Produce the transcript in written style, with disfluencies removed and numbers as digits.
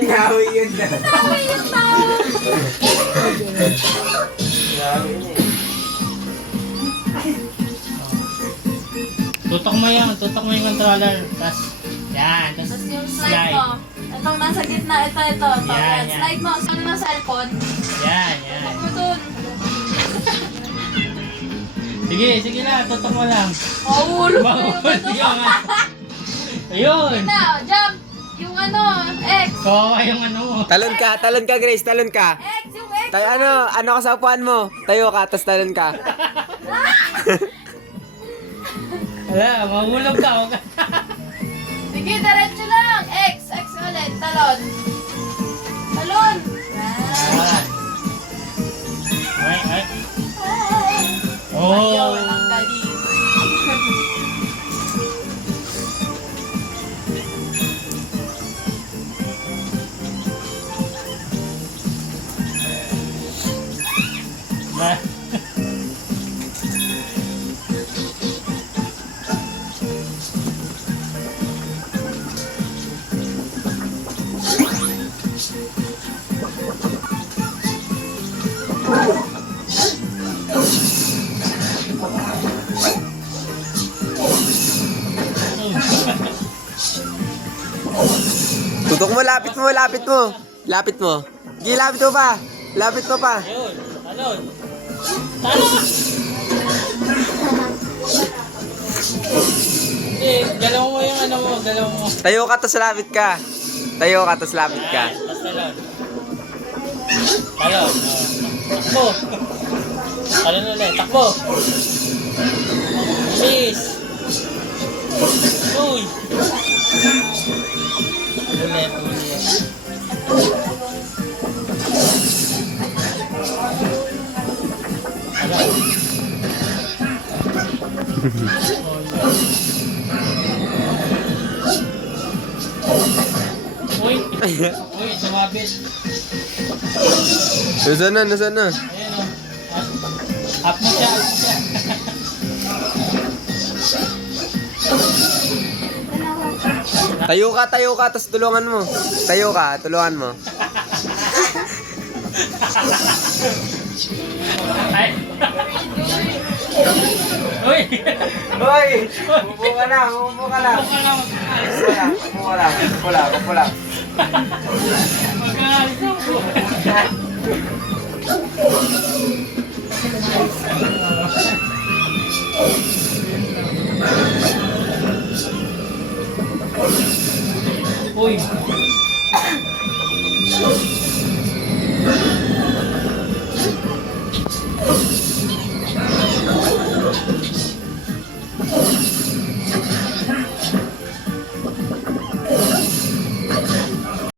Nawi yun na. Nawi yung tao. Nawi yun eh. Tutok mo yung controller. Tapos, yan. Tapos, Tapos yung slide mo. Itong nasa gitna, ito. Yan, Yan. yan. Slide mo, saan ng cellphone? yan. Tutok mo dun. Sige lang. Tutok mo lang. Mahulog na yung Mahulog ano. yung Ayun. Na, jump. Yung ano, X. Kawawa yung ano mo. Talon ka Grace, talon ka. X, yung X. Tayo ano ka sa upuan mo? Tayo ka, tapos talon ka. Wala, mahulog ka. Sige, diretso lang. X ulit. Talon. Talon. Yan. Ay. Ayaw, Oh. ang galing. Ba- Tutok mo, lapit mo. Lapit mo. Sige, lapit mo pa. Ayun. Talon. Talon. Galaw mo yung ano mo. Galaw mo. Tayo ka, tapos lapit ka. Tapos talon. Talon. Takbo. Talon ulit. Takbo. Bilis. Uy. Ulit. Uy, sumabit. Nasaan na? Ayan o. Up mo siya. Tayo ka, tapos tulungan mo. Tulungan mo. Ay. Uy. Hoy! Umupo ka na. Upo ka lang. Umupo lang. Mag-aalis ako. Uy.